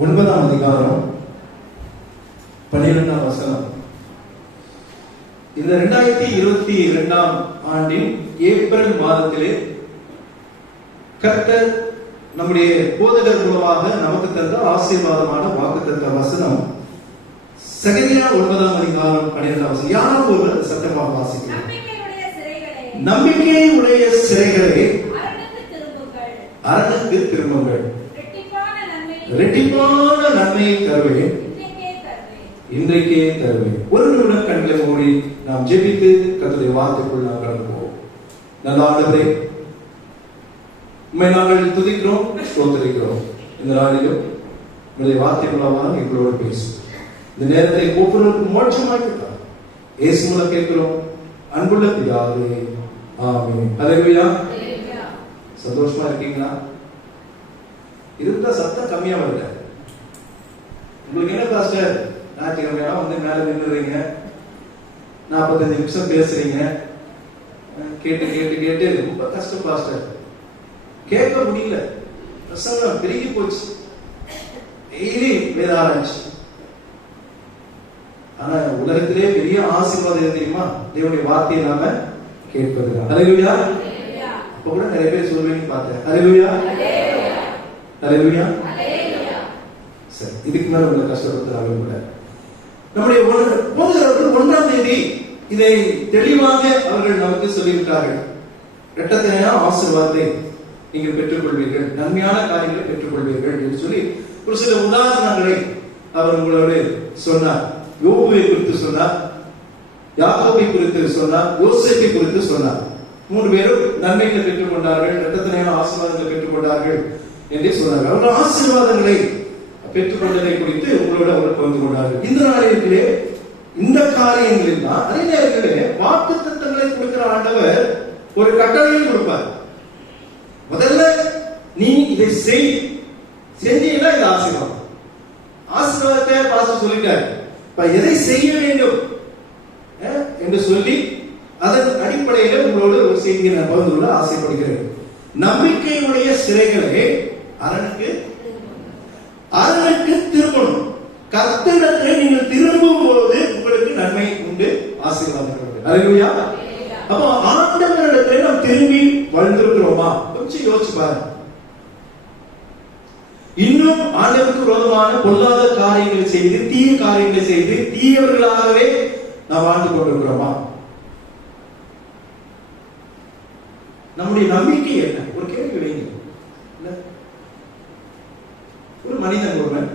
9ஆம் அதிகாரம் 12ஆம் வசனம். இந்த 2022ஆம் ஆண்டின் ஏப்ரல் மாதத்திலே கர்த்தர் நம்முடைய போதகர் மூலமாக நமக்கு தந்த ஆசீர்வாதமான வாக்குத்தத்த வசனம் சகரியா 9ஆம் அதிகாரம் 12ஆம் வசனம். யாரும் ஒரு சத்தமாக வாசிக்கிறோம். நம்பிக்கையுடைய சிறைகளே அரணுக்கு திரும்புங்கள், இரட்டிப்பான நன்மையை தருவேன், இன்றைக்கே தருவேன். ஒரு நிமிடம் கண்களை மூடி நாம் ஜெபித்து கர்த்தருடைய வார்த்தைக்குள் நாம் கடந்து போவோம். நல்ல ஆண்டவரே, உம்மை நாங்கள் துதிக்கிறோம், ஸ்தோத்திரிக்கிறோம். இந்த நாளிலும் உங்களுடைய வார்த்தை மூலமாக எங்களோடு பேசும். இந்த நேரத்தை ஒவ்வொருவருக்கும் மோட்சமாக்கிட்டார் இயேசு மூலம் கேட்கிறோம், அன்புள்ள பிதாவே, ஆமென். ஹல்லேலூயா. சந்தோஷமா இருக்கீங்களா? இருந்தா சத்தம் கம்மியா வரல. உங்களுக்கு என்ன பாஸ்டர், ஞாயிற்றுக்கிழமையா வந்து மேல நின்றுறீங்க, 45 நிமிஷம் பேசுறீங்க, கேட்டு கேட்டு கேட்டு ரொம்ப கஷ்டம் பாஸ்டர், கேட்க முடியல, பிரசங்கம் பெருகி போச்சு, டெய்லி வேத ஆராய்ச்சி. ஆனா உலகத்திலே பெரிய ஆசீர்வாதம் தெரியுமா? தேவனுடைய வார்த்தையை நாம கேட்பது. ஹல்லேலூயா. அப்ப கூட நிறைய பேர் சொல்லுவீங்க பார்த்தேன். ஹல்லேலூயா, ஹல்லேலூயா. சரி, இதுக்கு மேல உங்களை கஷ்டப்படுத்துறாங்க கூட. நம்முடைய போதகர்கள் 1ஆம் தேதி இதை தெளிவாக அவர்கள் நமக்கு சொல்லிவிட்டார்கள். இரட்டத்தனையான ஆசீர்வாதத்தை நீங்கள் பெற்றுக்கொள்வீர்கள், நன்மையான காரியங்களை பெற்றுக்கொள்வீர்கள் என்று சொல்லி ஒரு சில உதாரணங்களை அவர் உங்களோடு சொன்னார். யோபுவை குறித்து சொன்னார், யாக்கோபை குறித்து சொன்னார், யோசேப்பை குறித்து சொன்னார். 3 பேரும் நன்மைகளை பெற்றுக் கொண்டார்கள், இரட்டத்தனையான ஆசீர்வாதங்களை பெற்றுக் கொண்டார்கள் என்று சொன்னார்கள். அவர்கள் ஆசீர்வாதங்களை பெற்றுக்கொண்டதை குறித்து உங்களோட அவர் பகிர்ந்து கொண்டார்கள். இந்த நாளிலே இந்த காரியங்களில் தான் அதே நேரத்திலே வாக்குத்தத்தங்களை கொடுக்கிற ஆண்டவர் ஒரு கட்டளையை கொடுப்பார். முதல்ல நீ இதை செஞ்சீங்கன்னா இது ஆசீர்வாதம். ஆசீர்வாதத்தை பாஸ்டர் சொல்லிட்டார், எதை செய்ய வேண்டும் என்று சொல்லி அதன் அடிப்படையில் உங்களோடு ஒரு செய்தியை நான் பகிர்ந்து கொள்ள ஆசைப்படுகிறேன். நம்பிக்கையுடைய சிறைகளே அரணுக்கு திரும்பணும். கர்த்தரிடத்திலே நீங்கள் திரும்பும் போது உங்களுக்கு நன்மை உண்டு, ஆசீர்வாதம். ஹல்லேலூயா. அப்போ ஆண்டவரிடத்திலே நாம் திரும்பி வந்திருக்கிறோமா? கொஞ்சம் யோசிச்சு பாருங்க. இன்னும் ஆண்டவருக்கு விரோதமான பொல்லாத காரியங்களை செய்து, தீய காரியங்களை செய்து, தீயவர்களாகவே நாம் வாழ்ந்து கொண்டிருக்கிறோமா? நம்முடைய நம்பிக்கை என்ன? ஒரு கேள்வி வைங்க. ஒரு மனிதன் ஒருவன்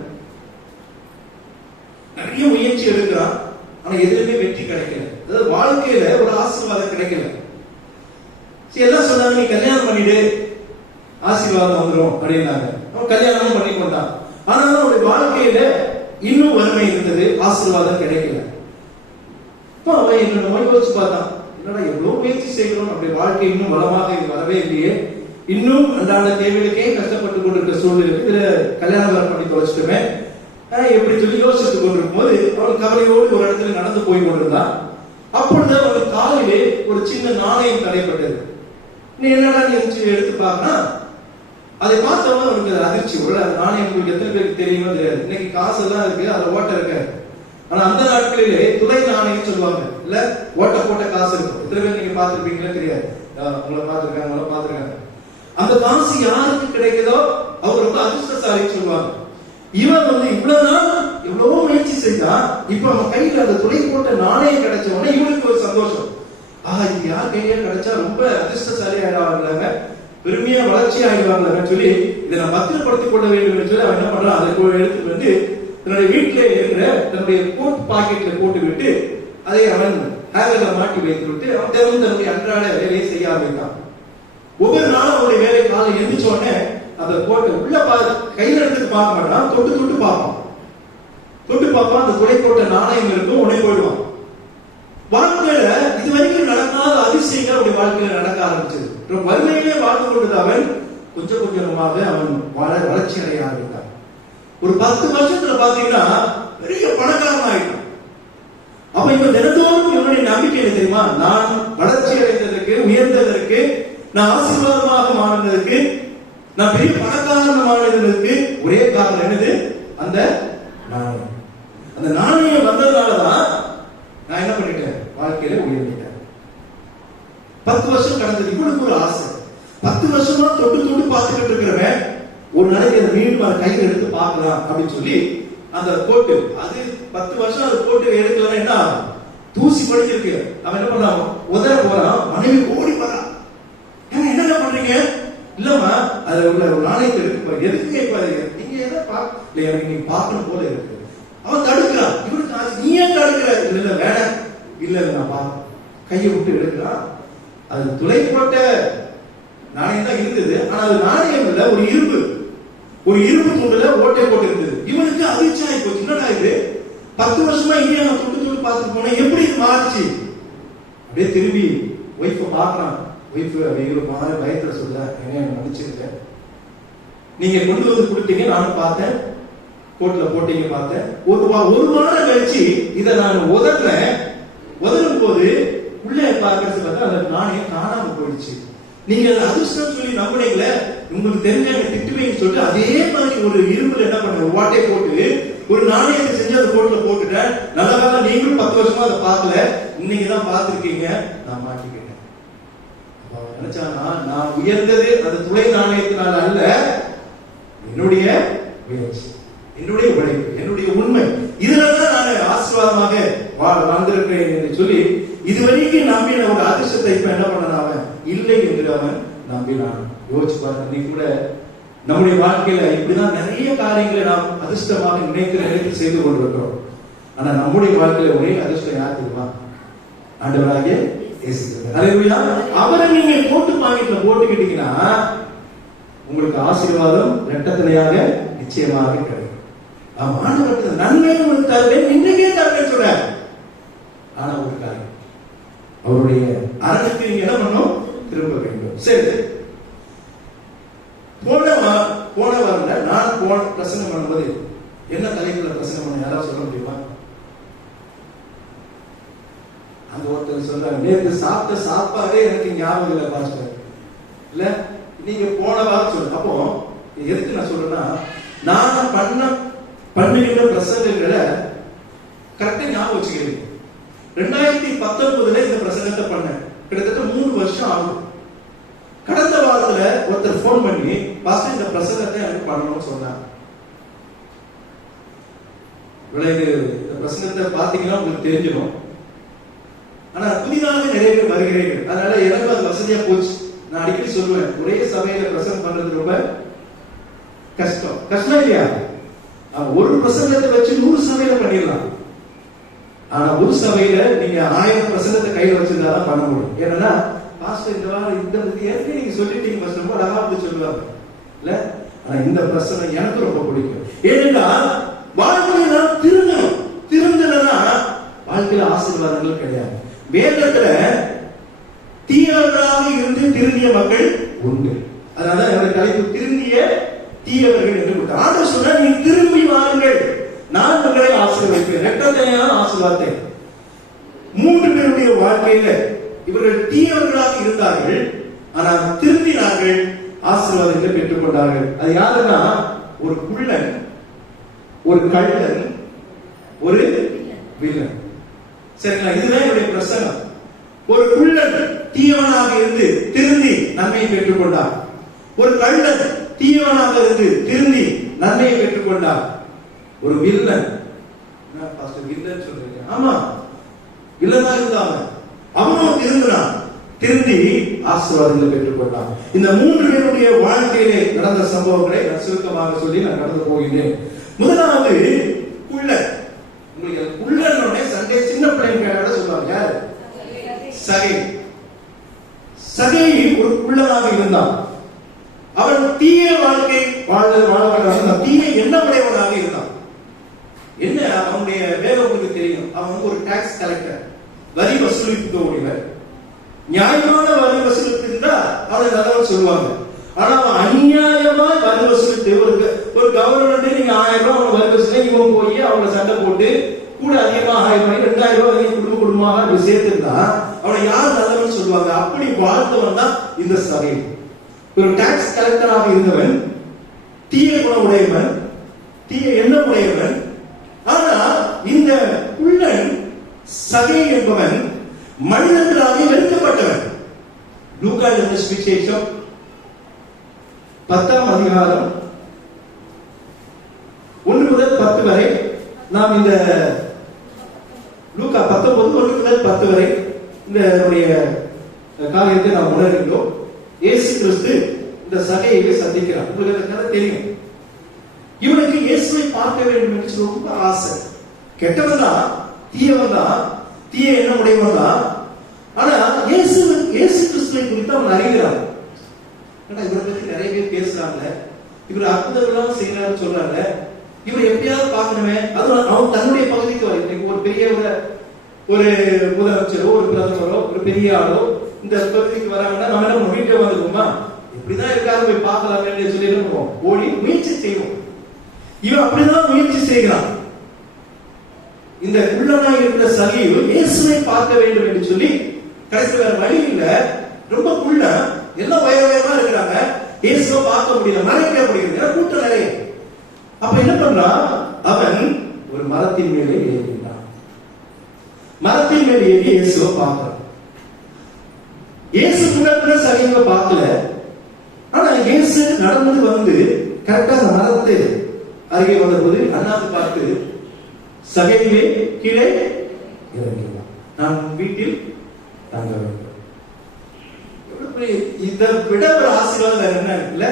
நிறைய முயற்சி எடுக்கிறான், ஆனா எதுவுமே வெற்றி கிடைக்கல. அதாவது வாழ்க்கையில ஒரு ஆசீர்வாதம் கிடைக்கல. எல்லாம் சொன்னாங்க, நீ கல்யாணம் பண்ணிடு ஆசீர்வாதம் வந்துடும் அப்படின்னாங்க. அவன் கல்யாணமும் பண்ணி கொண்டான். ஆனாலும் அவனுடைய வாழ்க்கையில இன்னும் வறுமை இருந்தது, ஆசீர்வாதம் கிடைக்கல. அவன் என்னோட யோசிச்சு பார்த்தான், என்னடா எவ்வளவு முயற்சி செய்கிறோம், அப்படி வாழ்க்கை இன்னும் வளமாக வரவே இல்லையே, இன்னும் அன்றாட தேவைகளுக்கே கஷ்டப்பட்டு கொண்டிருக்கிற சூழ்நிலை, இதுல கல்யாணம் பண்ணி தொலைச்சிட்டுமே எப்படி சொல்லி யோசித்துக் கொண்டிருக்கும் போது அவன் கவலையோடு ஒரு இடத்துல நடந்து போய் கொண்டிருந்தான். அப்பொழுது அவன் காலிலே ஒரு சின்ன நாணயம் தடைப்பட்டது. நீ என்னடா எடுத்து பார்க்கனா, அதை பார்த்தவங்க அவனுக்கு அதிர்ச்சி. ஒரு நாணயம் உங்களுக்கு எத்தனை பேருக்கு தெரியுமோ தெரியாது. இன்னைக்கு காசு எல்லாம் இருக்கு, அதுல ஓட்ட இருக்க. ஆனா அந்த நாட்களிலே துளை நாணயம் சொல்லுவாங்க, இல்ல ஓட்ட போட்ட காசு இருக்கும். எத்தனை பேர் நீங்க பார்த்திருப்பீங்களா தெரியாது, உங்களை பார்த்திருக்காங்க. அந்த காசு யாருக்கு கிடைக்குதோ அவர் ரொம்ப அதிர்ஷ்டசாலி சொல்லுவாங்க. இவன் இவ்வளவு நாள் எவ்வளவோ முயற்சி செஞ்சா, இப்ப அவன் கையில அந்த துளை போட்ட நாணயம் கிடைச்ச உடனே இவனுக்கு ஒரு சந்தோஷம். இது யார் கையில கிடைச்சா ரொம்ப அதிர்ஷ்டசாலி ஆயிடுவாங்க, பெருமையா வளர்ச்சி ஆயிடுவாங்க சொல்லி இதை நான் பத்திரப்படுத்திக் கொள்ள வேண்டும் சொல்லி அவன் என்ன பண்றான், அதை எடுத்து வந்து தன்னுடைய வீட்டில இருக்கிற தன்னுடைய கோட் பாக்கெட்ல போட்டு விட்டு அதை அவன் ஹேங்கர்ல மாட்டி வைத்து விட்டு அவன் தினமும் தன்னுடைய அன்றாட வேலையை செய்ய ஆரம்பித்தான். ஒவ்வொரு நாளும் அவனுடைய வேலை காலை எழுந்திரிச்ச உடனே அந்த கோட்டை உள்ள கையில எடுத்து பார்க்க மாட்டான், தொட்டு பார்ப்பான். அந்த துளை போட்ட நாணயம் இருக்கும், உடனே போயிடுவான். வாழ்க்கையில இது வரைக்கும் நடக்காத அதிசயங்கள் அவருடைய வாழ்க்கையில நடக்க ஆரம்பிச்சது. வறுமையிலே வாழ்ந்து கொண்டது அவன் கொஞ்சம் கொஞ்சமாக அவன் வளர்ச்சி அடைய ஆரம்பித்தான். ஒரு 10 வருஷத்துல பாத்தீங்கன்னா பெரிய பணக்காரன் ஆயிட்டான். அப்ப இப்ப தினத்தோறும் இவனுடைய நம்பிக்கை என்ன தெரியுமா? நான் வளர்ச்சி அடைந்ததற்கு, உயர்ந்ததற்கு, நான் ஆசீர்வாதமாக மாறினதற்கு, நான் பெரிய பணக்காரன் மாறினதற்கு ஒரே காரணம் என்னது? அந்த நாணயம். அந்த நாணயம் வந்ததுனாலதான் நான் என்ன பண்ணிட்டேன், வாழ்க்கையில உயர்ந்துட்டேன். 10 வருஷம் கடந்தது. இவனுக்கு ஒரு ஆசை. 10 வருஷமா தொட்டு பார்த்துக்கிட்டு இருக்கிறவன் ஒரு நாளைக்கு அந்த மீண்டும் அதை கையில் எடுத்து பார்க்கலாம் அப்படின்னு சொல்லி அந்த கோட்டு, அது 10 வருஷம் அந்த கோட்டு எடுக்கலாம், என்ன ஆகும், தூசி படிச்சிருக்கு. அவன் என்ன பண்ணான், உதற போறான், மனைவி ஓடி போறான், என்ன பண்றீங்க, இல்லம்மா அதுல உள்ள ஒரு நாணயத்தை எடுத்து எதுக்கு கேட்பாரு, நீங்க எதை பார்க்கல, எனக்கு நீங்க பார்க்கணும் போல இருக்கு. அவன் தடுக்கிறான். இவனுக்கு நீ ஏன் தடுக்கிற, இல்ல வேணாம், இல்ல நான் பார்க்க, கையை விட்டு எடுக்கிறான். அது துளை போட்ட நாணயம் தான் இருந்தது. ஆனா அது நாணயம் இல்ல, ஒரு இரும்பு துண்டுல ஓட்டை போட்டு இருந்தது. இவனுக்கு அதிர்ச்சி ஆகி போச்சு, என்னடா இது, 10 வருஷமா இங்கே நான் தொட்டு பார்த்துட்டு போனேன், எப்படி இது மாறுச்சு. அப்படியே திரும்பி ஒய்ஃப பாக்குறான். ஒய்ஃப் அப்படிங்கிற பயத்துல சொல்ல, என்ன மன்னிச்சிருக்க, நீங்க கொண்டு வந்து கொடுத்தீங்க, நானும் பார்த்தேன், கோட்ல போட்டீங்க பார்த்தேன். ஒரு வாரம் கழிச்சு இதை நான் உதறும் போது உள்ள பார்க்கறது பார்த்தா அந்த நாணயம் காணாம போயிடுச்சு. நீங்க அதிர்ஷ்டம் சொல்லி நம்பினீங்களே, உங்களுக்கு தெரிஞ்சவங்க திட்டுவீங்கன்னு சொல்லிட்டு அதே மாதிரி ஒரு இரும்புல என்ன பண்ண ஓட்டை போட்டு ஒரு நாணயத்தை செஞ்சு அந்த கோட்ல போட்டுட்டேன். நல்லதாக நீங்களும் 10 வருஷமா அதை பார்க்கல, இன்னைக்குதான் பார்த்திருக்கீங்க, நான் மாட்டிக்கிட்டேன். நினைச்சானா, நான் உயர்ந்தது அந்த துளை நாணயத்தினால அல்ல, என்னுடைய முயற்சி, என்னுடைய உழைப்பு, என்னுடைய உண்மை, இதுலதான் நான் ஆசீர்வாதமாக வாழ்ந்திருக்கிறேன் என்று சொல்லி இதுவரைக்கும் நம்பின ஒரு அதிர்ஷ்டத்தை இப்ப என்ன பண்ண அவன் இல்லை என்று அவன் நம்பினான். யோசிச்சு பாருங்க, நீ கூட நம்முடைய வாழ்க்கையில இப்படிதான் நிறைய காரியங்களை நாம் அதிர்ஷ்டமாக நினைத்து செய்து கொண்டிருக்கிறோம். ஆனா நம்முடைய வாழ்க்கையில ஒரே அதிர்ஷ்டம் யார் தெரியுமா, ஆண்டவராகிய இயேசு. அல்லேலூயா. அவரை நீங்க கோட்டு பாக்கெட்ல போட்டுக்கிட்டீங்கன்னா உங்களுக்கு ஆசீர்வாதம் இரட்டத்தனையாக நிச்சயமாக கிடைக்கும். ஆண்டவருக்கு நன்மையும் ஒரு தருவேன், இன்றைக்கே தருவேன் சொல்ற. ஆனா ஒரு காரியம், அவருடைய அரணுக்கு நீங்க என்ன பண்ணணும், திரும்ப வேண்டும். சரி, போன வாரம்ல நான் பிரசங்கம் பண்ணும்போது என்ன தலைப்புல பிரசங்கம் பண்ண யாராவது சொல்ல முடியுமா? அந்த ஒருத்தர் சொல்றாங்க, நேற்று சாப்பிட்ட சாப்பாடே எனக்கு ஞாபகம் இல்லை பாஸ்டர். இல்ல நீங்க போன வாரம் சொல்லுங்க. அப்போ எதுக்கு நான் சொல்றேன்னா, நான் பண்ணுகின்ற பிரசங்கங்களை கரெக்டா ஞாபகம் வச்சுக்கிறேன். 2019 இந்த பிரசங்கத்தை பண்ணேன், கிட்டத்தட்ட 3 வருஷம் ஆகும். கடந்த வாரத்துல ஒருத்தர் போன் பண்ணி, பாஸ்டர் இந்த பிரசங்கத்தை எனக்கு பண்ணணும்னு சொன்னாங்க. இந்த பிரசங்கத்தை பாத்தீங்கன்னா உங்களுக்கு தெரிஞ்சிடும். ஆனா புதிதாக நிறைய பேர் வருகிறீர்கள், அதனால எனக்கு அது வசதியா போச்சு. நான் அடிக்கடி சொல்லுவேன், ஒரே சபையில பிரசங்கம் பண்றது ரொம்ப கஷ்டம் இல்லையா? ஒரு பிரசங்கத்தை வச்சு 100 சபையில பண்ணிடலாம். ஆனா ஒரு சபையில நீங்க 1000 பிரசங்கத்தை கையில வச்சிருந்தாதான் பண்ண முடியும். ஏன்னா பாஸ்டர் இந்த வாரம் இந்த ஏற்கனவே நீங்க சொல்லிட்டீங்க பாஸ்டர், ரொம்ப அழகா சொல்லுவாங்க இல்ல. ஆனா இந்த பிரசங்கம் எனக்கு ரொம்ப பிடிக்கும். ஏனென்றால் வாழ்க்கையில நாம் திருந்தனா வாழ்க்கையில ஆசீர்வாதங்கள் கிடையாது. வேதத்துல தீயவர்களாக இருந்து திருந்திய மக்கள் உண்டு. அதனால என்னுடைய தலைப்பு திருந்திய தீயவர்கள் என்று கொடுத்தார். ஆண்டவர் சொன்னார், நீ திரும்பி வாருங்கள், நான் உங்களை ஆசீர்வதிப்பேன். இரட்டத்தையான ஆசீர்வாதத்தை 3 பேருடைய வாழ்க்கையில இவர்கள் தீயவர்களாக இருந்தார்கள், ஆனால் திருந்தினார்கள், ஆசீர்வாதத்தை பெற்றுக் கொண்டார்கள். அது யாருன்னா, ஒரு குள்ளன், ஒரு கள்ளன், ஒரு வில்லன். சரிங்களா? இதுதான் என்னுடைய பிரசங்கம். ஒரு குள்ளன் தீயவனாக இருந்து திருந்தி நன்மையை பெற்றுக் கொண்டார். ஒரு கள்ளன் தீயவனாக இருந்து திருந்தி நன்மையை பெற்றுக் கொண்டார். ஒரு வில்லன், வில்லன் சொல்றீங்க, ஆமா வில்லனா இருந்தாங்க, அவனும் இருந்தான், திருந்தி ஆசீர்வாதங்களை பெற்றுக் கொண்டான். இந்த 3 பேருடைய வாழ்க்கையிலே நடந்த சம்பவங்களை நான் சுருக்கமாக சொல்லி நான் கடந்து போகிறேன். முதலாவது குள்ளன். உங்களுக்கு குள்ளனோட சண்டே சின்ன பிள்ளைங்க சொல்லுவாங்க, யாரு? சகை ஒரு குள்ளனாக இருந்தான். அவன் தீய வாழ்க்கை வாழ்வதற்காக தீய எண்ணமுடையவனாக இருந்தான். என்ன அவனுடைய வேலை உங்களுக்கு தெரியும், அவன் ஒரு டாக்ஸ் கலெக்டர், வரி வசூலிக்கக்கூடியவர். நியாயமான வரி வசூலிப்பு இருந்தா அவனை நல்லவன் சொல்லுவாங்க. ஆனா அவன் அநியாயமா வரி வசூலித்து ஒரு கவர்மெண்ட் நீங்க 1000 ரூபாய் அவன் வரி வசூல, இவன் போய் அவனை சண்டை போட்டு கூட அதிகமா 1000 ரூபாய் 2000 ரூபாய் குடும்பமாக சேர்த்திருந்தா அவனை யார் நல்லவன் சொல்லுவாங்க. அப்படி வாழ்த்தவன் தான் இந்த சபை. ஒரு டாக்ஸ் கலெக்டராக இருந்தவன், தீய குண உடையவன், தீய எண்ணம் உடையவன். ஆனா இந்த குள்ளன் சகை என்பவன் மனிதர்களாக வெறுக்கப்பட்டவன். லூக்கா எழுதின சுவிசேஷம் 10ஆம் அதிகாரம் 1 முதல் 10 வரை நாம் இந்த லூக்கா 19 1 முதல் 10 வரை இந்த காரியத்தை நாம் உணர்கிறோம். இயேசு கிறிஸ்து இந்த சகையை சந்திக்கிறார். உங்களுக்கு கதை தெரியும். இவனுக்கு இயேசுவை பார்க்க வேண்டும் என்று ரொம்ப ஆசை. கெட்டவன் தான், தீயவன் தான், தீய எண்ணம் உடையவன் தான். ஆனா இயேசு கிறிஸ்துவை குறித்து அவன் அறிகிறான். இவரை பத்தி நிறைய பேர் பேசுறாங்க, இவர் அற்புதங்கள்லாம் செய்யறாரு சொல்றாங்க, இவர் எப்படியாவது பார்க்கணுமே. அது அவன் தன்னுடைய பகுதிக்கு வர ஒரு பெரிய ஒரு முதலமைச்சரோ ஒரு பிரதமரோ ஒரு பெரிய ஆளோ இந்த பகுதிக்கு வராங்கன்னா நம்ம என்ன வீட்டுல வந்துருவோமா, இப்படிதான் இருக்காரு போய் பார்க்கலாமே சொல்லி இருப்போம், ஓடி முயற்சி செய்வோம். இவன் அப்படிதான் முயற்சி செய்கிறான். இந்த குள்ளனாய் இருக்கிற சகையு இயேசுவை பார்க்க வேண்டும் என்று சொல்லி கடைசி வேற வழி இல்ல, ரொம்ப குள்ள எல்லாம் உயரமா இருக்கிறாங்க, இயேசுவை பார்க்க முடியல, மறைக்க முடியல, கூட்டம் நிறைய. அப்ப என்ன பண்றான், அவன் ஒரு மரத்தின் மேலே ஏறினான். மரத்தின் மேலே ஏறி இயேசுவை பார்க்கிறான். இயேசு முன்னாடி சகையை பார்க்கல. ஆனா இயேசு நடந்து வந்து கரெக்டா அந்த மரத்தை அருகே வந்த போது அண்ணாந்து பார்த்து, சகையே கீழே இறங்கினான், நான் வீட்டில் தங்க வேண்டும். இதை விட ஒரு ஆசீர்வாதம் வேற என்ன இருக்குல்ல?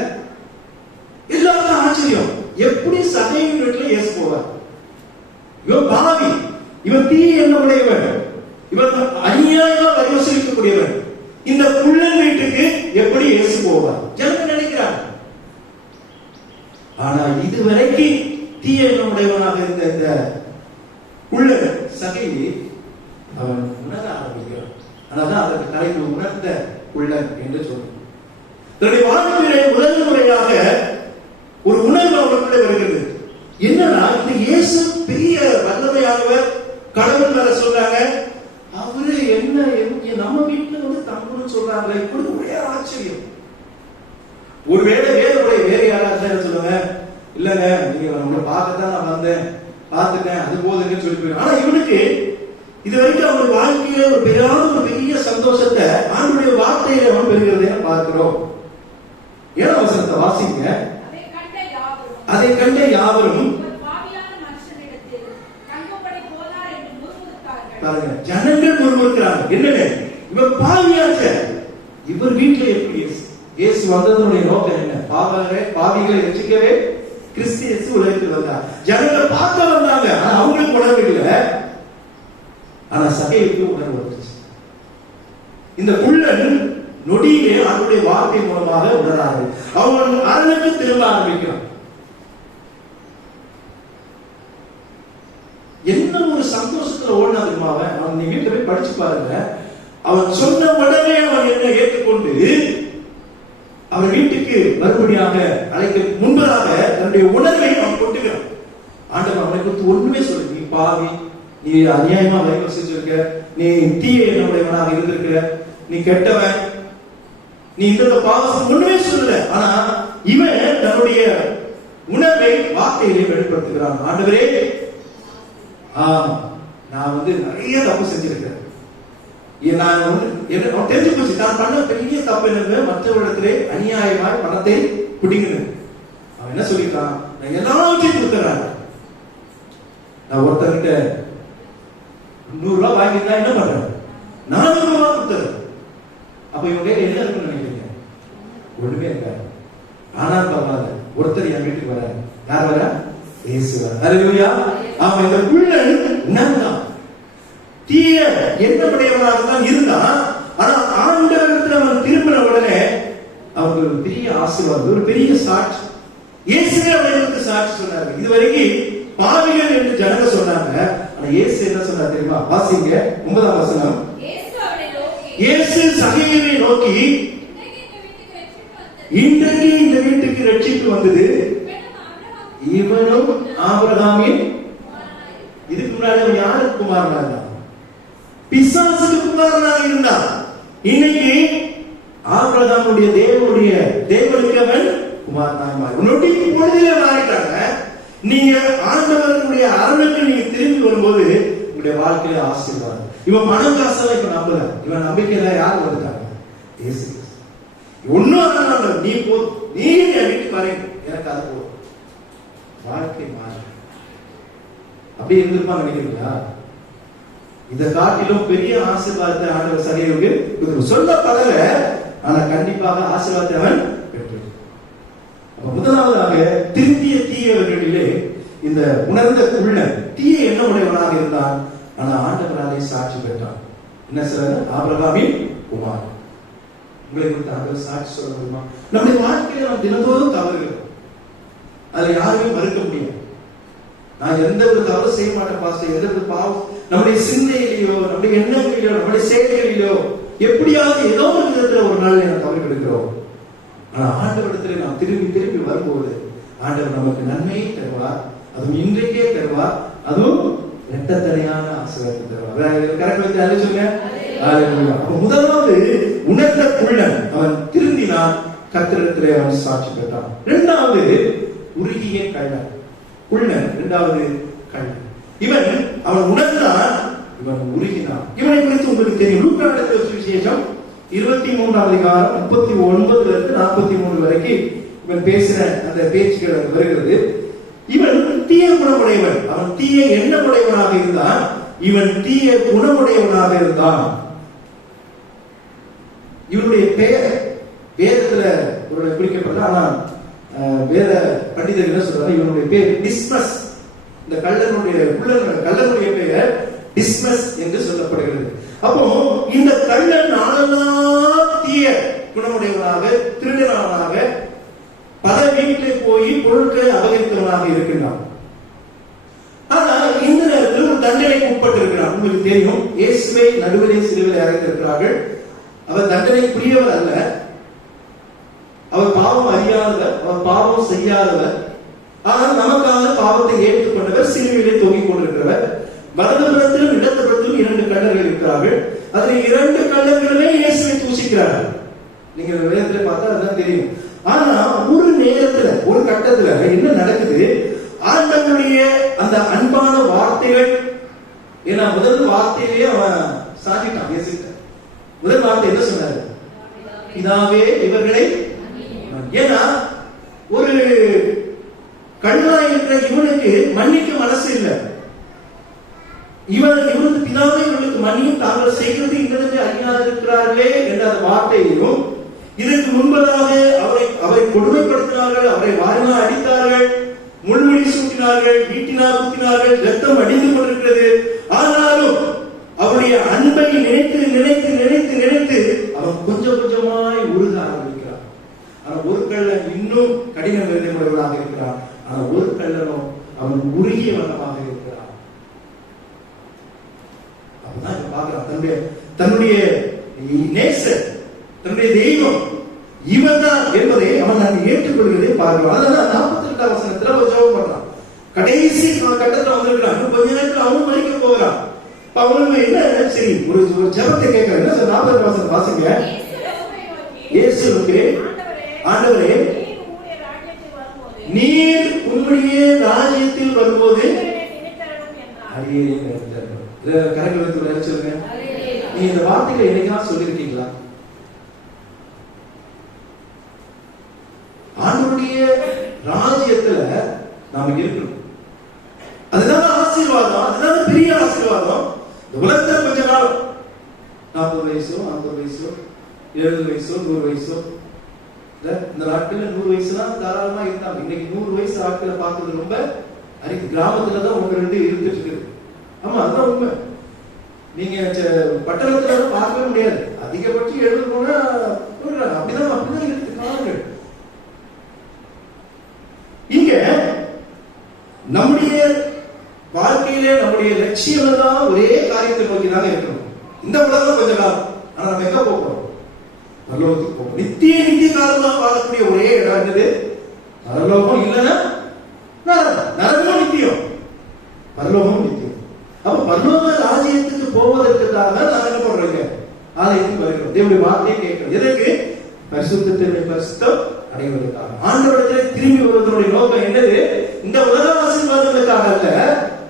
எல்லாருக்கும் ஆச்சரியம், எப்படி சகையின் வீட்டுல இயேசு போவார்? இவன் பாவி, இவன் தீய எண்ணம் உடையவன், இவன் அநியாயமா வரி வசூலிக்கக்கூடியவன். இந்த குள்ளன் வீட்டுக்கு எப்படி இயேசு போவார்? ஜனங்க நினைக்கிறாங்க. ஆனா இதுவரைக்கும் தீய எண்ணம் உடையவனாக இருந்த இந்த குள்ளன் சகையை அவன் உணர ஆரம்பிக்கிறான். அதனால்தான் அதற்கு தலைப்பு உணர்ந்த குள்ளன் என்று சொல்றோம். தன்னுடைய வாழ்க்கையிலே முதல் முறையாக ஒரு உணர்வு அவனுக்குள்ளே வருகிறது. என்னன்னா, இந்த இயேசு பெரிய வல்லமையானவர், கடவுள் வேற சொல்றாங்க, அவரு என்ன நம்ம வீட்டுல வந்து தங்கணும்னு சொல்றாங்களே, இப்படி ஒரே ஆச்சரியம். ஒருவேளை வேற யாராவது என்ன சொல்லுவாங்க, இல்லங்க நீங்க நம்மளை பார்க்கத்தான் நான் வந்தேன், பார்த்துட்டேன், அது போதுங்கன்னு சொல்லி போயிடும். ஆனா இவனுக்கு இது வரைக்கும் அவனுடைய வாழ்க்கையில ஒரு பெரிய சந்தோஷத்தை ஆண்டுடைய வார்த்தையில அவன் பெறுகிறதை பார்க்கிறோம். 7ஆம் வசனத்தை வாசிங்க. அதை கண்ட யாவரும் பாருங்க, ஜனங்கள் முறுமுறுக்கிறாங்க. என்னங்க இவர் பாவியாச்ச, இவர் வீட்டுல எப்படி இயேசு வந்ததனுடைய நோக்கம் என்ன? பாவிகளை ரட்சிக்கவே கிறிஸ்து இயேசு உலகத்தில் வந்தார். ஜனங்கள் பார்க்க வந்தாங்க, ஆனா அவங்களுக்கு உணர்வு இல்லை. ஆனா சகைக்கு உணர்வு வந்துச்சு. இந்த குள்ளன் நொடியிலே அவருடைய வார்த்தை மூலமாக உணராது. அவன் அரணுக்கு திரும்ப ஆரம்பிக்கிறான். என்ன ஒரு சந்தோஷத்துல ஓடினாதுமா அவன். நீ வீட்டுல போய் படிச்சு பாருங்க. அவன் சொன்ன உடனே அவன் என்ன ஏற்றுக்கொண்டு அவன் வீட்டுக்கு மறுபடியாக அழைக்க முன்பதாக தன்னுடைய உணர்வை அவன் கொட்டுகிறான். ஆண்டவன் அவனை குறித்து ஒண்ணுமே சொல்லு, நீ பாவி, நீ அநியாயமா வரைக்கும் செஞ்சிருக்க, நீ தீய எண்ணமுடையவனாக இருந்திருக்கிற, நீ கெட்டவன், நீ இந்த பாவம் ஒண்ணுமே சொல்லல. ஆனா இவன் தன்னுடைய உணர்வை வார்த்தையிலே வெளிப்படுத்துகிறான். ஆண்டவரே, நான் வந்து நிறைய தப்பு செஞ்சிருக்கிறேன், நான் தெரிஞ்சு போச்சு, நான் பண்ண பெரிய தப்பு என்ன, மற்றவரிடத்திலே அநியாயமாய் பணத்தை பிடிக்கணும். அவன் என்ன சொல்லிட்டான், நான் எல்லாத்தையும் கொடுத்துறேன். நான் ஒருத்தர்கிட்ட 100 ரூபாய் வாங்கிட்டா என்ன பண்றேன், 400 ரூபாய் கொடுத்துறேன். அப்ப இவங்க என்ன இருக்குன்னு நினைக்கிறீங்க? ஒண்ணுமே இருக்காது. ஆனா பரவாயில்ல, ஒருத்தர் என் வீட்டுக்கு வர, யார் வர? இயேசு வர. அல்லேலூயா. அவன் இந்த குள்ளன் உணர்ந்தான், தீய எண்ணமுடையவனாக தான் இருந்தான். ஆனா ஆண்டவரிடத்தில் அவன் திரும்பின உடனே அவனுக்கு ஒரு பெரிய ஆசீர்வாதம், ஒரு பெரிய சாட்சி. இயேசுவே அவர்களுக்கு சாட்சி சொன்னாங்க. இதுவரைக்கும் பாவிகள் என்று ஜனங்க சொன்னாங்க. ஆனா இயேசு என்ன சொன்னார் தெரியுமா? வாசிங்க 9ஆம் வசனம். இயேசு சகையை நோக்கி, இன்றைக்கு இந்த வீட்டுக்கு ரட்சிப்பு வந்தது, இவனும் ஆபிரகாமின், இதுக்கு முன்னாடி அவன் யாருக்கு குமாரனா இருந்தான்? பிசாசுக்கு குமாரனாக இருந்தான். இன்னைக்கு ஆபிரகாமுடைய தேவனுக்கு அவன் குமாரனாக மாறி பொழுதிலே மாறிட்டாங்க. நீங்க ஆண்டவருடைய அருளுக்கு நீங்க திரும்பி வரும்போது உங்களுடைய வாழ்க்கையில ஆசீர்வாதம். இவன் பணம் காசெல்லாம் இப்ப நம்பல, இவன் நம்பிக்கையில யார் வந்துட்டாங்க? இயேசு. ஒன்னும் நீ போ, நீ என் வீட்டுக்கு வரீங்க, எனக்கு அது போ. வாழ்க்கை மாறி அப்படி இருந்திருப்பா நினைக்கிறீங்களா? இதை காட்டிலும் பெரிய ஆசீர்வாதத்தை ஆண்டவர் சரியாக சொல்ல பதல, ஆனா கண்டிப்பாக ஆசீர்வாதத்தை அவன் பெற்று. முதலாவதாக திருந்திய தீயவர்களிலே இந்த உணர்ந்த குள்ளன் தீய என்ன உடையவனாக இருந்தான், ஆனா ஆண்டவராலே சாட்சி பெற்றான். என்ன சார்? ஆபிரகாமின் குமார். உங்களை குறித்து ஆண்டவர் சாட்சி சொல்ல முடியுமா? நம்முடைய வாழ்க்கையில நாம் தினந்தோறும் தவறுகிறோம், அதை யாருமே மறுக்க முடியாது. நான் எந்த ஒரு தவறு செய்ய மாட்டேன் பாஸ்டர், எந்த ஒரு பாவம் நம்முடைய சிந்தையிலேயோ நம்முடைய எண்ணங்களிலோ நம்முடைய செயல்களிலோ எப்படியாவது ஏதோ ஒரு விதத்துல ஒரு நாள் நாம் தவறு எடுக்கிறோம். ஆனா ஆண்டவரிடத்துல நாம் திரும்பி திரும்பி வரும்போது ஆண்டவர் நமக்கு நன்மையை தருவார், அதுவும் இன்றைக்கே தருவார், அதுவும் இரட்டத்தனையான ஆசீர்வாதத்தை தருவார். கரெக்ட் வந்து அதை சொல்லுங்க. முதலாவது உணர்ந்த குள்ளன் அவன் திருந்தினான், கர்த்தரிடத்திலே அவன் சாட்சி பெற்றான். இரண்டாவது உருகிய கள்ளன் குள்ளன், இரண்டாவது கள்ளன். இவன் அவன் உணர்ந்தான், இவன் உருகினான். இவனை குறித்து உங்களுக்கு தெரியும். லூக்கா எழுதிய சுவிசேஷம் 23ஆம் அதிகாரம் 39 இருந்து 43 வரைக்கும் இவன் பேசுற அந்த பேச்சுகள் வருகிறது. இவன் தீய குணமுடையவன், அவன் தீய எண்ணமுடையவனாக இருந்தான், இவன் தீய குணமுடையவனாக இருந்தான். இவனுடைய பெயர் வேதத்துல ஒரு குறிக்கப்பட்ட, ஆனா வேத பண்டிதர்கள் என்ன சொல்றாங்க, இவனுடைய பேர் டிஸ்மஸ். இந்த கள்ளனுடைய பெயர் டிஸ்மஸ் என்று சொல்லப்படுகிறது. அப்போ இந்த கள்ளன் நாளெல்லாம் தீய குணமுடையவனாக, திருடனாக, பல வீட்டிலே போய் பொருட்களை அபகரிக்கிறவனாக இருக்கின்றான். ஆனா இந்த நேரத்தில் ஒரு தண்டனைக்கு உட்பட்டு இருக்கிறான். உங்களுக்கு தெரியும், இயேசுவை நடுவிலே சிலுவையில் அறைந்திருக்கிறார்கள். அவர் தண்டனைக்குரியவர் அல்ல, அவர் பாவம் அறியாதவர், அவர் பாவம் செய்யாதவர். ஆனால் நமக்காக பாவத்தை ஏற்றுக்கொண்டவர், சிலுவையிலே தொங்கிக் கொண்டிருக்கிறவர். வலதுபுறத்திலும் இடதுபுறத்திலும் 2 கள்ளர்கள் இருக்கிறார்கள். அதில் 2 கள்ளர்களுமே இயேசுவை தூசிக்கிறார்கள். நீங்க வேதத்துல பார்த்தா அதான் தெரியும். ஆனா ஒரு நேரத்துல, ஒரு கட்டத்துல என்ன நடக்குது, ஆண்டவருடைய அந்த அன்பான வார்த்தைகள், ஏன்னா முதல் வார்த்தையிலேயே அவன் சாதிட்டான். இயேசுட்ட முதல் வார்த்தை என்ன சொன்னாரு? பிதாவே இவர்களை. ஏன்னா ஒரு கண்ணாய் இருக்கிற இவனுக்கு மன்னிக்க மனசு இல்லை. இவனுக்கு பிதாவே இவர்களுக்கு மன்னியும், தாங்கள் செய்கிறது இன்னதென்று அறியாதிருக்கிறார்களே என்ற அந்த வார்த்தையிலும், இதற்கு முன்பதாக அவரை கொடுமைப்படுத்தினார்கள், அவரை வாரினால் அடித்தார்கள், முள்முடி சூட்டினார்கள், வீட்டினால் ஊற்றினார்கள், ரத்தம் அடிந்து கொண்டிருக்கிறது. ஆனாலும் அவருடைய அன்பை நினைத்து நினைத்து நினைத்து நினைத்து அவன் கொஞ்சம் கொஞ்சமாய் உருக ஆரம்பிக்கிறான். ஆனா ஒரு கள்ளன் இன்னும் கடின நிறைந்தவர்களாக இருக்கிறான். ஆனா ஒரு கள்ளனும் அவன் உருகிய வண்ணமாக இருக்கிறான். அப்பதான் பார்க்கிறான் தன்னுடைய நேசர், தன்னுடைய தெய்வம் இவன்தான் என்பதை அவன் அங்கு ஏற்றுக்கொள்கிறதை பார்க்கிறான். அதனால 42ஆம் வசனத்துல ஒரு ஜெபம் பண்றான். கடைசி கட்டத்துல வந்திருக்கிறான். இன்னும் கொஞ்ச நேரத்துல அவனும் மறிக்க போகிறான். அவனுக்கு என்ன, சரி ஒரு ஜெபத்தை கேட்க. என்ன சார்? 40ஆம் வசனம் வாசிங்க. இயேசுவுக்கு, ஆண்டவரே நீர் உம்முடைய ராஜ்யத்தில் வரும்போது கரெக்ட் சொல்லுங்க. நீங்க இந்த வார்த்தைகளை என்னைக்காவது சொல்லிருக்கீங்களா? ஆண்டவருடைய ராஜ்யத்துல நாம இருக்கணும். அதுதான் ஆசீர்வாதம், அதுதான் பெரிய ஆசீர்வாதம். இந்த உலகத்துல கொஞ்ச நாள் 40 வயசோ 50 வயசோ 70 வயசோ 100 வயசோ, இந்த நாட்கள்ல 100 வயசுலாம் தாராளமா இருந்தாங்க. இன்னைக்கு 100 வயசு ஆட்களை பார்க்கறது ரொம்ப அரிது. கிராமத்துலதான் 1-2 இருந்துட்டு இருக்கு. ஆமா, அதுதான் உண்மை. நீங்க பட்டணத்துல பார்க்கவே முடியாது. அதிகபட்சம் 70 போனா அப்படிதான் இருக்கு காலங்கள். இங்க நம்முடைய வாழ்க்கையில நம்முடைய லட்சியம் தான் ஒரே காரியத்தை நோக்கி தான் இருக்கணும். இந்த உலகம் கொஞ்ச காலம், ஆனா நம்ம எங்க போகிறோம்? பரலோகத்துக்கு போகும். நித்திய காலமாக வாழக்கூடிய ஒரே இடம் என்னது? பரலோகம். இல்லைன்னா நரகமும் நித்தியம், பரலோகம் நித்தியம். அப்ப பரலோக ராஜ்யத்துக்கு போவதற்காக நான் என்ன பண்றேங்க? ஆலயத்துக்கு வருகிறோம், தேவனுடைய வார்த்தையை கேட்கிறோம். எதற்கு? பரிசுத்தத்தை பரிசுத்தம் அடைவதற்காக. ஆண்டவரிடத்தில் திரும்பி வருவதனுடைய நோக்கம் என்னது? இந்த உலக ஆசீர்வாதங்களுக்காக அல்ல,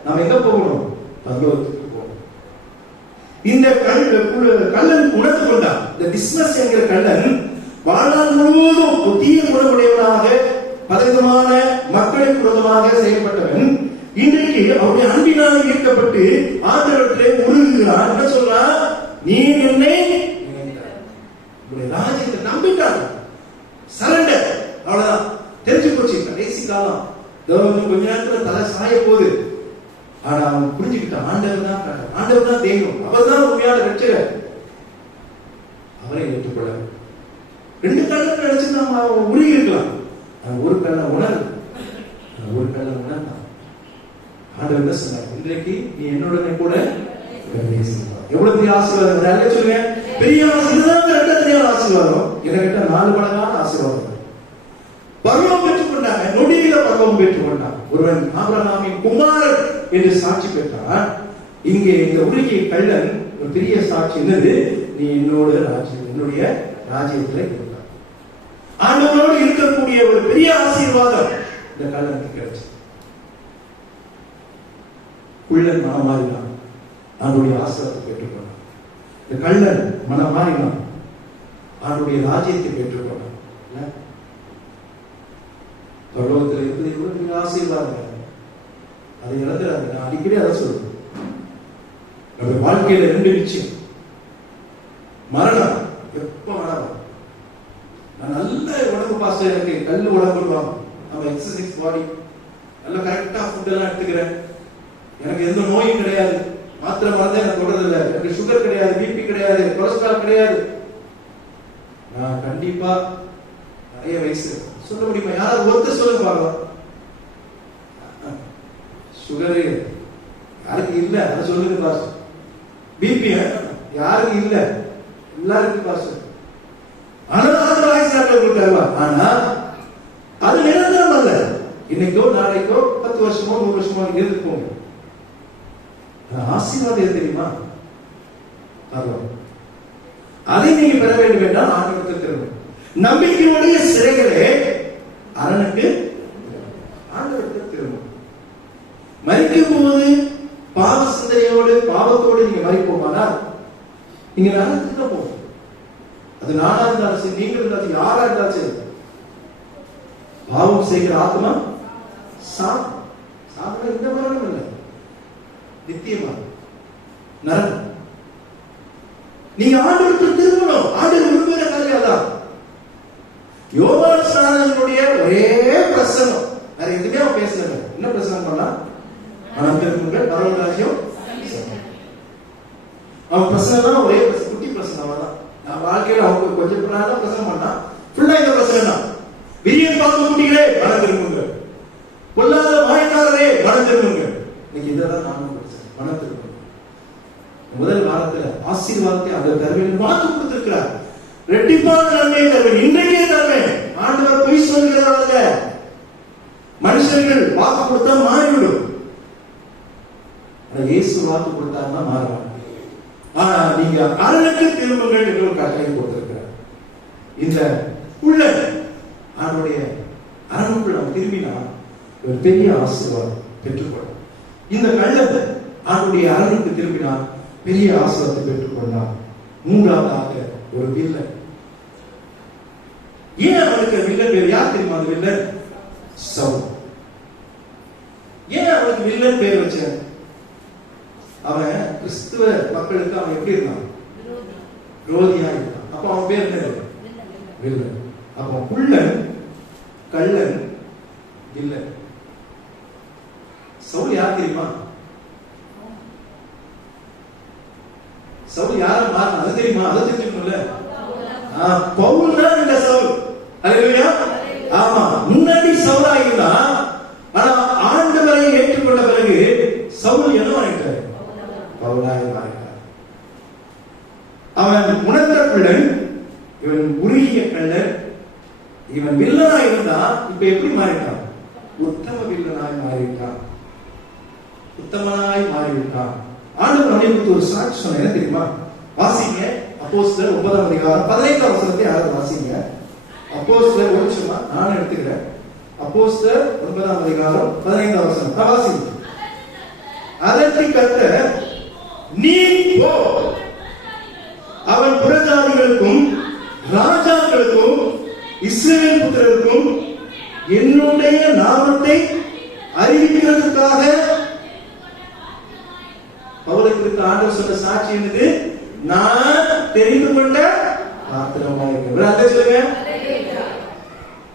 நாம் எங்க போகணும்? பரலோகத்துக்கு போகணும். இந்த கள்ளன் உணர்ந்து கொண்டான். இந்த பிசினஸ் என்கிற கள்ளன் வாழ்நாள் முழுவதும் புதிய குணமுடையவனாக பலவிதமான மக்களுக்கு விரோதமாக செயல்பட்டவன் இன்றைக்கு அவருடைய அன்பினால் ஈர்க்கப்பட்டு ஆண்டவரத்திலே உருகுகிறான். என்ன சொல்றான்? நீ என்னை ராஜ்யத்தை நம்பிட்டான். சரண்டர். அவ்வளவுதான், தெரிஞ்சு போச்சு. கடைசி காலம் கொஞ்ச நேரத்துல தலை சாய போகுது. ஆனா அவன் புரிஞ்சுக்கிட்டான், ஆண்டவர் தான் தெய்வம், அவர் தான் உண்மையான ரட்சகர். அவரை ஏற்றுக்கொள்ள ரெண்டு கண்ணை நினைச்சு நம்ம உருகி இருக்கலாம். ஒரு கண்ணை உணர்ந்தான். ஆண்டவர் என்ன சொன்னார்? இன்றைக்கு நீ என்னுடனே கூட எவ்வளவு பெரிய ஆசீர்வாதம் சொல்லுங்க. பெரிய ஆசீர்வாதம், ஆசீர்வாதம் எனக்கிட்ட 4 மடங்கான ஆசீர்வாதம். பருவம் பெற்றுக் கொண்டாங்க, நொடியில பருவம் பெற்றுக் கொண்டான். ஒருவன் ஆபிரகாமின் குமாரன் என்று சாட்சி பெற்றான். இங்கே இந்த உருகிய கள்ளன் ஒரு பெரிய சாட்சி என்னது? நீ என்னுடைய ராஜ்யத்தில் இருந்தான். ஆண்டவரோடு இருக்கக்கூடிய ஒரு பெரிய ஆசீர்வாதம் இந்த கள்ளனுக்கு கிடைச்சு. குள்ளன் மனமாறினான், ஆண்டுடைய ஆசீர்வாதத்தை பெற்றுக்கொண்டான். இந்த கள்ளன் மனமாறினான், ஆண்டுடைய ராஜ்யத்தை பெற்றுக்கொண்டான். பரலோகத்தில் இருப்பது எவ்வளவு பெரிய ஆசீர்வாதம். அதை இழந்துடாது. நான் அடிக்கடி அதை சொல்றேன். நம்ம வாழ்க்கையில 2 நிச்சயம். மரணம் எப்ப மரணம். நான் நல்ல உடம்பு பாஸ்டர், எனக்கு கல் உடம்பு, நம்ம எக்ஸசைஸ் பாடி, நல்ல கரெக்டா ஃபுட் எல்லாம் எடுத்துக்கிறேன், எனக்கு எந்த நோயும் கிடையாது, மாத்திரை மருந்து எனக்கு தொடர்றதில்லை, எனக்கு சுகர் கிடையாது, பிபி கிடையாது, கொலஸ்ட்ரால் கிடையாது, நான் கண்டிப்பா நிறைய வயசு சொல்ல முடியுமா? யாராவது ஒருத்தர் சொல்லுங்க பார்க்கலாம். சுகரு யாருக்கு இல்ல அதை சொல்லுங்க பாஸ். பிபி யாருக்கு இல்ல, எல்லாருக்கும் பாஸ். ஆனா அது நிரந்தரம் அல்ல. இன்னைக்கோ நாளைக்கோ 10 வருஷமோ 100 வருஷமோ இருந்து போங்க. ஆசீர்வாதம் தெரியுமா? அதை நீங்க பெற வேண்டும் என்றால் ஆண்டவருக்கு திரும்ப. நம்பிக்கையுடைய சிறைகளே அரணுக்கு ஆண்டவருக்கு திரும்ப. மரிக்கும் போது பாவ சிந்தனையோடு பாவத்தோடு நீங்க மரிப்போமானால் நீங்க நரகத்துக்கு தான் போகும். அது நானா இருந்தாலும் சரி, நீங்கள் இருந்தாலும் யாரா இருந்தாலும் சரி, பாவம் செய்கிற ஆத்மா சாப்பிட இந்த மரணம் இல்லை, நித்தியமா நரகம். நீங்க ஆண்டவருக்கு திரும்பணும். ஆண்டவர் விரும்புகிற காரியம் அதான். யோவான் ஸ்நானனுடைய ஒரே பிரசங்கம், வேற எதுவுமே அவன் பேசல. என்ன பிரசங்கம் பண்ணா? மனம் திரும்புங்கள், பரலோக ராஜ்யம். அவன் பிரசங்கம் ஒரே குட்டி பிரசங்கம் தான். நான் வாழ்க்கையில அவங்க கொஞ்சம் பிரசங்கம் பண்ணா ஃபுல்லா இந்த பிரசங்கம் தான். விரியன் பார்த்து குட்டிகளே மனம் திரும்புங்கள், கொல்லாத மாயக்காரரே மனம் திரும்புங்கள். இன்னைக்கு இதெல்லாம் நானும் படிச்சேன். மனம் திரும்புங்கள். முதல் வாரத்துல ஆசீர்வாதத்தை அந்த தருவேன் வாக்கு கொடுத்திருக்கிறார். ரெட்டிப்பான நன்மையை தருவேன், இன்றைக்கே தருவேன். ஆண்டவர் பொய் சொல்கிறவங்க மனுஷர்கள் வாக்கு கொடுத்தா மாறிவிடும். இயேசு வாக்கு கொடுத்தாருன்னா மாறுவாங்க. ஆனா நீங்க அரணுக்கு திரும்புங்கள் என்று ஒரு கட்டளை கொடுத்திருக்கிறார். இந்த உள்ள அவனுடைய அரணுக்குள் அவன் திரும்பினா ஒரு பெரிய ஆசீர்வாதம் பெற்றுக்கொள்ளும். இந்த கள்ளத்தை அவனுடைய அரணுக்கு திரும்பினா பெரிய ஆசீர்வாதத்தை பெற்றுக்கொண்டான். மூன்றாவதாக ஒரு வில்லன். ஏன் அவனுக்கு வில்லன் பேர்? யார் தெரியுமா அந்த வில்லன்? சவுல். ஏன் அவனுக்கு வில்லன் பேர் வச்ச? அவன் கிறிஸ்துவ மக்களுக்கு அவன் எப்படி இருந்தான்? விரோதியா இருந்தான். அப்ப அவன் பேர் என்ன? வில்லன். அப்ப குள்ளன், கள்ளன், வில்லன். சவுல் யார் தெரியுமா? சவுல் யார மாறினா அது தெரியுமா? அதை தெரிஞ்சுக்கணும்ல. பவுல் தான் இந்த சவுல். அல்லேலூயா. ஆமா, முன்னாடி சவுலா இருந்தா, ஆனா ஆண்டவரை ஏற்றுக்கொண்ட பிறகு சவுல் என்ன ஆயிட்டார்? பவுலாய் மாறிட்டார். அவன் உணர்ந்த பிள்ளன், இவன் உருகிய கள்ளன், இவன் வில்லனாய் இருந்தா இப்ப எப்படி மாறிட்டான்? உத்தம வில்லனாய் மாறிட்டான், உத்தமனாய் மாறிவிட்டான். ஆண்டவர் அவனுக்கு ஒரு சாட்சி சொன்ன என்ன தெரியுமா? வாசிங்க அப்போஸ்தலர் 9ஆம் அதிகாரம் 15ஆம் வசனத்தை யாராவது வாசிங்க. அப்போஸ்தலர் ஒரு சும்மா நான் எடுத்துக்கிறேன். அப்போஸ்தலர் 9ஆம் அதிகாரம் 15ஆம் வசனம். வாசிங்க. அதற்கு கர்த்தர், நீ போ, அவன் புறஜாதிகளுக்கும் ராஜாக்களுக்கும் இஸ்ரவேல் புத்திரருக்கும் என்னுடைய நாமத்தை அறிவிக்கிறதுக்காக. பவுலை குறித்து ஆண்டவர் சொன்ன சாட்சி என்னது? நான் தெரிந்து கொண்ட பாத்திரமாக.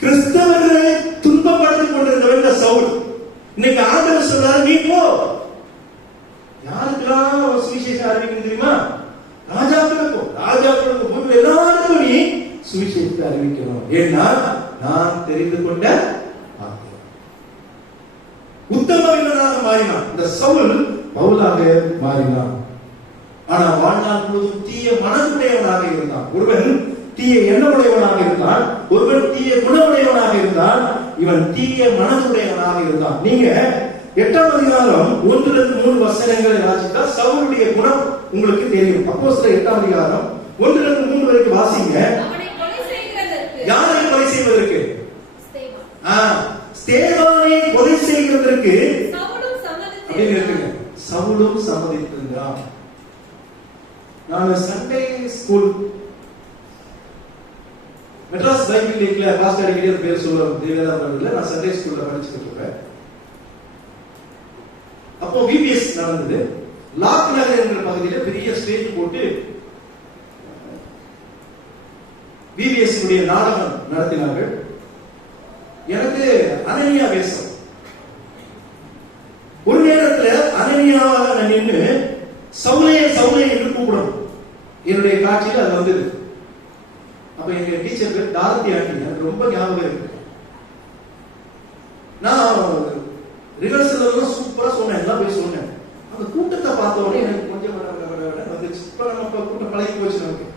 கிறிஸ்தவர்களை துன்பப்படுத்திக் கொண்டிருந்தவன் இந்த சவுல். இன்னைக்கு ஆண்டவர் சொல்றாரு, நீ போ. யாருக்கெல்லாம் சுவிசேஷம் அறிவிக்கணும் தெரியுமா? ராஜாக்களுக்கும் எல்லாருக்கும் நீ சுவிசேஷத்தை அறிவிக்கணும். ஏன்னா நான் தெரிந்து கொண்ட பாத்திரம். உத்தம வீரனாக மாறினான் இந்த சவுல், பவுலாக மாறினான். ஆனா வாழ்நாள் முழுவதும் தீய மனதுடையவனாக இருந்தான். ஒருவன் தீய எண்ணமுடையவனாக இருந்தான், ஒருவன் தீய குணமுடையவனாக இருந்தான், இவன் தீய மனதுடையவனாக இருந்தான். நீங்க 8ஆம் அதிகாரம் 1-3 வசனங்களை வாசித்தா சவுலுடைய குணம் உங்களுக்கு தெரியும். அப்போஸ்தலர் 8ஆம் அதிகாரம் 1-3 வரைக்கும் வாசிங்க. யாரை கொலை செய்வதற்கு? ஸ்தேவானை கொலை செய்வதற்கு சவுலும் சம்மதித்திருந்தான். நான் சண்டே ஸ்கூல் மெட்ராஸ் பைபிள் லீக்ல பாஸ்டர் அடிக்கடி பேர் சொல்லுவாங்க. தேவதாபுரத்துல நான் சண்டே ஸ்கூல்ல படிச்சுட்டு இருக்கேன். அப்போ விபிஎஸ் நடந்தது. லாக் நகர் என்ற பகுதியில் பெரிய ஸ்டேஜ் போட்டு விபிஎஸ் உடைய நாடகம் நடத்தினார்கள். எனக்கு அனனியா வேஷம். ஒரு நேரத்தில் அனனியாவாக நான் நின்று சவுலே சவுலே என்று கூப்பிடணும். என்னுடைய காட்சியில் அது வந்தது. அப்ப எங்க டீச்சர் பேர் டார்த்தி ஆண்டி. எனக்கு ரொம்ப ஞாபகம் இருக்கு. நான் ரிஹர்சல் சூப்பரா சொன்னேன், எல்லாம் போய் சொன்னேன். அந்த கூட்டத்தை பார்த்த உடனே எனக்கு கொஞ்சம் வந்துச்சு. இப்ப நம்ம கூட்டம் பழகி போச்சு நமக்கு.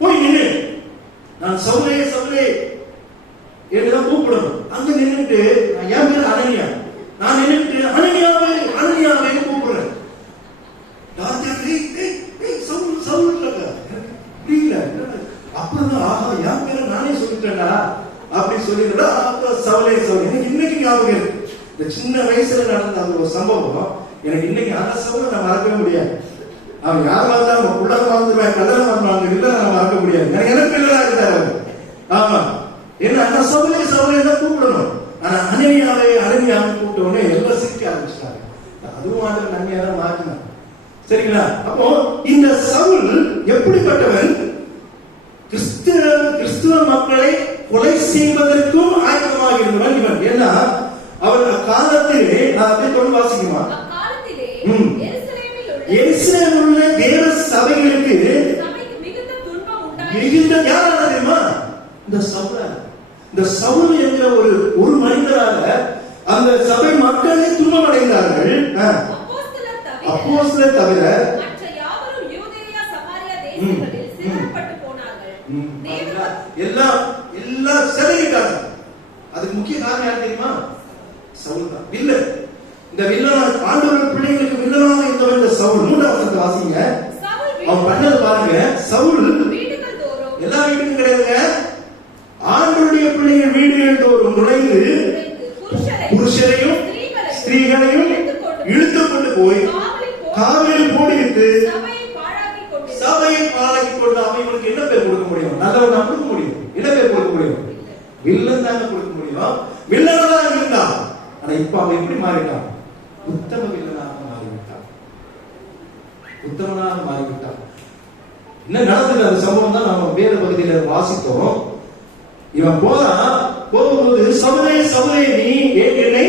போய் நின்று நான் சவுலே சவுலே என்றுதான் கூப்பிடணும். அங்க நின்றுட்டு என் பேர் அனனியா. நான் நின்றுட்டு அனனியாவே அனனியாவே கூப்பிடுறேன். அப்புறம் ஆஹா என் பேரை நானே சொல்லிட்டேன்டா அப்படி சொல்லிட்டா. சவுலே சவுலே எனக்கு இன்னைக்கு ஞாபகம் இருக்கு. இந்த சின்ன வயசுல நடந்த அந்த ஒரு சம்பவம் எனக்கு இன்னைக்கு அந்த சவுலை நான் மறக்கவே முடியாது. அவன் யார் பார்த்தா அவங்க உள்ள வாழ்ந்துருவேன், கல்யாணம் பண்ணுவாங்க, இல்ல நான் மறக்க முடியாது. எனக்கு இல்லதா இருந்தாரு. ஆமா, என்ன அந்த சவுலே சவுலே தான் கூப்பிடணும். ஆனா அனனியாவே அனனியாவை கூப்பிட்ட உடனே எல்லாம் சிரிக்க ஆரம்பிச்சிட்டாங்க. அதுவும் மாதிரி நன்மையா தான் மாற்றினாங்க. சரிங்களா? அப்போ இந்த சவுல் எப்படிப்பட்டவன்? கிறிஸ்துவ மக்களை கொலை செய்வதற்கும் ஆயத்தமாக இருந்தவன் இவன். ஏன்னா அவர் காலத்திலே, நான் அப்படியே தொடர்ந்து வாசிக்குமா, எருசலேமில் உள்ள தேவ சபைகளுக்கு மிகுந்த யாரால தெரியுமா? இந்த சவுல். இந்த சவுல் என்கிற ஒரு மனிதரால அந்த சபை மக்களே துன்பம் அடைந்தார்கள். அப்போஸ்தலர் தவிர எல்லாம் சிறையிட்டாங்க. அதுக்கு முக்கிய காரணம் யார் தெரியுமா? சவுல் தான். வில்லன். இந்த வில்லனான ஆண்டவர் பிள்ளைகளுக்கு வில்லனாக இருந்தவன் இந்த சவுல். 3ஆம் வசனத்தை வாசிங்க. அவன் பண்ணது பாருங்க. சவுல் எல்லா வீட்டுக்கும் கிடையாதுங்க, ஆண்டவருடைய பிள்ளைகள் வீடுகள் தோறும் நுழைந்து புருஷரையும் ஸ்திரீகளையும் இழுத்து கொண்டு போய் காவலில் போடிவிட்டு சபையை பாழாக்கி கொண்டு அவங்களுக்கு என்ன பேர் கொடுக்க முடியும்? நல்லவன் தான் கொடுக்க முடியும். என்ன பேர் கொடுக்க முடியும்? வில்லன் தாங்க கொடுக்க முடியும். வில்லனா இருந்தான். ஆனா இப்ப அவன் எப்படி மாறிட்டான்? உத்தம வில்லனாக மாறிவிட்டான். உத்தமனாக மாறிவிட்டான். என்ன நடந்தது? அந்த சம்பவம் தான் நம்ம வேத பகுதியில வாசித்தோம். இவன் போகும்போது சவுலே சவுலே நீ ஏன் என்னை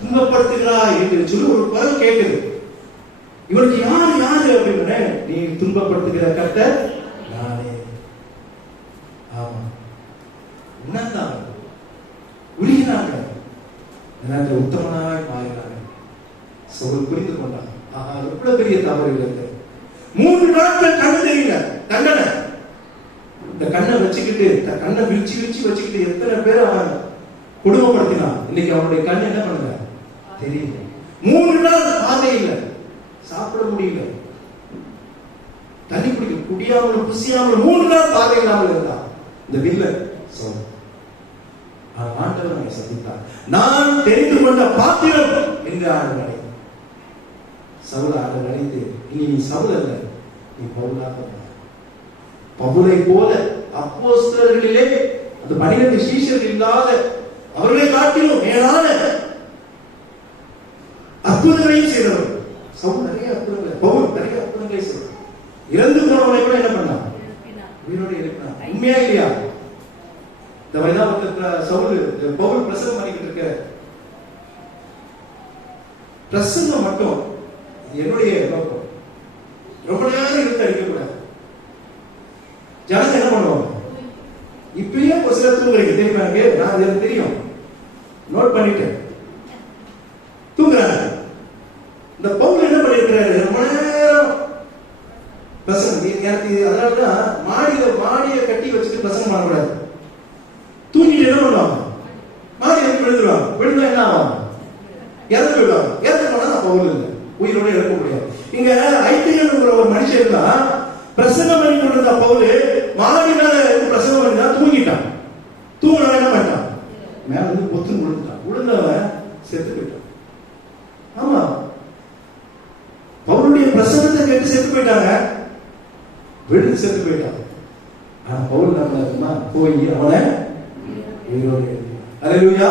துன்பப்படுத்துகிறாய் என்று சொல்லி ஒரு குரல் கேட்குது. இவனுக்கு யாரு யாரு அப்படின்னு, நீ துன்பப்படுத்துகிற கர்த்தர் நானே. ஆமா, உணர்ந்தாங்க, உருகினாங்க, உத்தமனாய் மாறினாங்க. சவுல் புரிந்து கொண்டான். ஆஹா, எவ்வளவு பெரிய தவறு இல்லை. 3 நாட்கள் கண்ணு தெரியல, தண்டனை. இந்த கண்ணை வச்சுக்கிட்டு, கண்ணை விரிச்சு வச்சுக்கிட்டு எத்தனை பேர் அவன் குடும்பப்படுத்தினான். இன்னைக்கு அவனுடைய கண் என்ன பண்ணல தெரியல. 3 நாள் பார்வை இல்லை, சாப்பிட முடியல, தண்ணி குடிக்க குடியாமல் புசியாமல் 3 நாள் பார்வை இல்லாமல் இருந்தான் இந்த வில்லன் சவுல். ஆண்டவர் நம்மை சந்தித்தார். நான் தெரிந்து கொண்ட பாத்திரம் என்று ஆண்டவர் அழைத்தார். சவுல் ஆண்டவர் அழைத்து, இனி நீ சவுல் அல்ல, நீ பவுலாக. பவுலை போல அப்போஸ்தலர்களிலே அந்த 12 சீஷர்கள் இல்லாத அவர்களை காட்டிலும் மேலான அற்புதங்களையும் செய்தவர் சவுல். நிறைய அற்புதங்களை, பவுல் நிறைய அற்புதங்களை செய்தார். இறந்து போனவனை கூட என்ன பண்ணான்? உயிரோடு இருக்கிறான். உண்மையா இல்லையா? இந்த வைதாபத்தில் சவுல் பவுல் பிரசங்கம் பண்ணிக்கிட்டு இருக்க பிரசங்கம் மட்டும் என்னுடைய நோக்கம். ரொம்ப நேரம் இழுத்து அடிக்கக்கூடாது. ஜனங்க என்ன பண்ணுவாங்க? இப்பயே ஒரு சில தூங்குறீங்க தெரியுமாங்க? நான் எனக்கு தெரியும், நோட் பண்ணிட்டேன். தூங்குறாங்க. இந்த பவுல் என்ன பண்ணிருக்கிறாரு? ரொம்ப நேரம் பிரசங்கம். அதனாலதான் மாடியை கட்டி வச்சுட்டு பிரசங்கம் பண்ணக்கூடாது. தூங்கிட்டு என்ன பண்ணுவாங்க? மாடி வந்து விழுந்துருவாங்க. விழுந்தா என்ன ஆவாங்க? இறந்து விடுவாங்க. இறந்து போனா நான் பவுல் இல்லை, உயிரோட இறக்க முடியாது. இங்க ஐத்தியங்கிற ஒரு மனுஷன் தான் பிரசங்கம் பண்ணி கொண்டிருந்த பவுல் மாடி மேல பிரசங்கம் பண்ணி தான் தூங்கிட்டான். தூங்கினா என்ன பண்ணிட்டான்? மேல வந்து பொத்து விழுந்துட்டான். விழுந்தவன் செத்து போயிட்டான். ஆமா, பவுலுடைய பிரசங்கத்தை கேட்டு செத்து போயிட்டாங்க. விழுந்து செத்து போயிட்டான். ஆனா பவுல் நம்ம போய் அவனை உயிரோடு எழுதினார். அல்லேலூயா.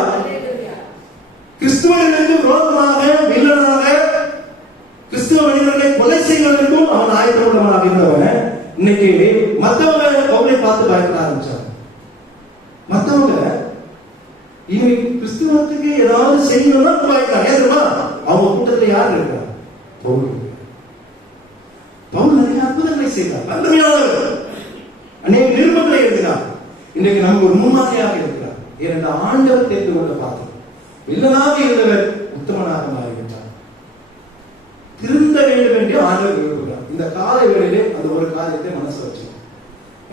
கிறிஸ்துவர்களுக்கு விரோதமாக வில்லனாக கிறிஸ்துவ மனிதர்களை கொலை செய்வதற்கும் அவன் ஆயத்த உள்ளவனாக இருந்தவன் இன்னைக்கு மற்றவங்க பவுலை பார்த்து பயப்பட ஆரம்பிச்சாங்க. மற்றவங்க இனி கிறிஸ்துவத்துக்கு ஏதாவது செய்யணும்னா பயக்கிறாங்க. ஏதுமா அவங்க கூட்டத்தில் யார் இருக்கா? பவுல். பவுல் நிறைய அற்புதங்களை செய்தார். வல்லமையானவர். அநேக நிருபங்களை எழுதினார். இன்றைக்கு நமக்கு ஒரு முன்மாதிரியாக இருக்கிறார். ஏனென்றால் ஆண்டவர் தெரிந்து கொள்ள பார்த்தோம். வில்லனாக இருந்தவர் உத்தமனாக மாறிவிட்டார். திருந்த வேண்டும் என்று ஆண்டவர் விரும்புகிறார். இந்த கால வேளையிலே அந்த ஒரு காரியத்தை மனசு வச்சு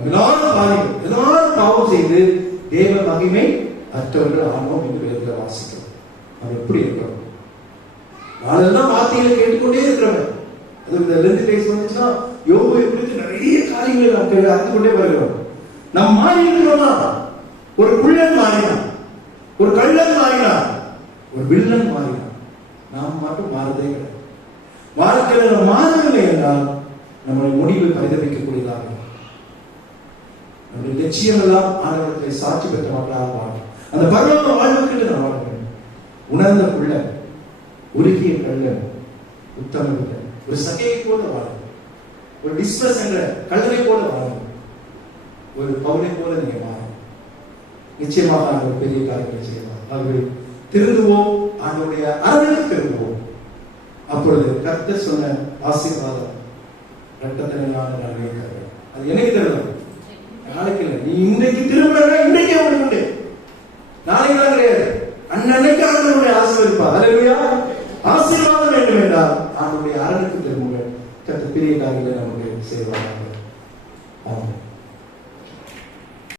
எல்லாரும் பாவம் செய்து தேவ மகிமை அற்றவர்கள் ஆனோம் என்று வேதத்தில் வாசிக்கிறோம். அது எப்படி இருக்கிறோம்? நாளெல்லாம் வார்த்தைகளை கேட்டுக்கொண்டே இருக்கிறவங்க. அது இந்த 2 டேஸ் வந்துச்சுன்னா யோபுவை குறித்து நிறைய காரியங்களை நாம் அறிந்து கொண்டே வருகிறோம். நாம் மாறி இருக்கிறோமா? ஒரு குள்ளன் மாறினான், ஒரு கள்ளன் மாறினான், ஒரு வில்லன் மாறினான். நாம் மட்டும் மாறதே கிடையாது. வாழ்க்கையில நம்ம மாறவில்லை என்றால் நம்முடைய முடிவு பரிதவிக்கக்கூடியதாக, நம்முடைய லட்சியம் எல்லாம் ஆண்டவரை சாட்சி பெற்ற மக்களாக வாழும். அந்த பரலோக வாழ்வுக்கு நாம் வாழ வேண்டும். உணர்ந்த புள்ள, உருகிய கள்ளன், உத்தம இல்லை, ஒரு சகையை போல வாழும், ஒரு டிஸ்பஸ் என்ற கள்ளனை போல வாழும், ஒரு பவுனை போல நீங்க வாழும். நிச்சயமாக நாங்கள் பெரிய காரியங்களை செய்யலாம். ஆகவே திருந்துவோம், ஆண்டவருடைய அரவணைக்கு திரும்புவோம். அப்பொழுது கர்த்தர் சொன்ன ஆசீர்வாதம் இரட்டத்தனையான நன்மையை தருவோம். அது என்னைக்கு தருவோம்? நாளைக்கு இல்லை. நீ இன்றைக்கு திரும்பினா இன்றைக்கே உண்டு, நாளைக்கு தான் கிடையாது. அன்னைக்கு ஆண்டவருடைய ஆசீர்வதிப்பார். அல்லேலூயா. ஆசீர்வாதம் வேண்டும் என்றால் ஆண்டவருடைய அரணுக்கு திரும்புங்கள். கர்த்தர் பெரிய காரியங்களை நமக்கு செய்வார்கள். ஆமாம்.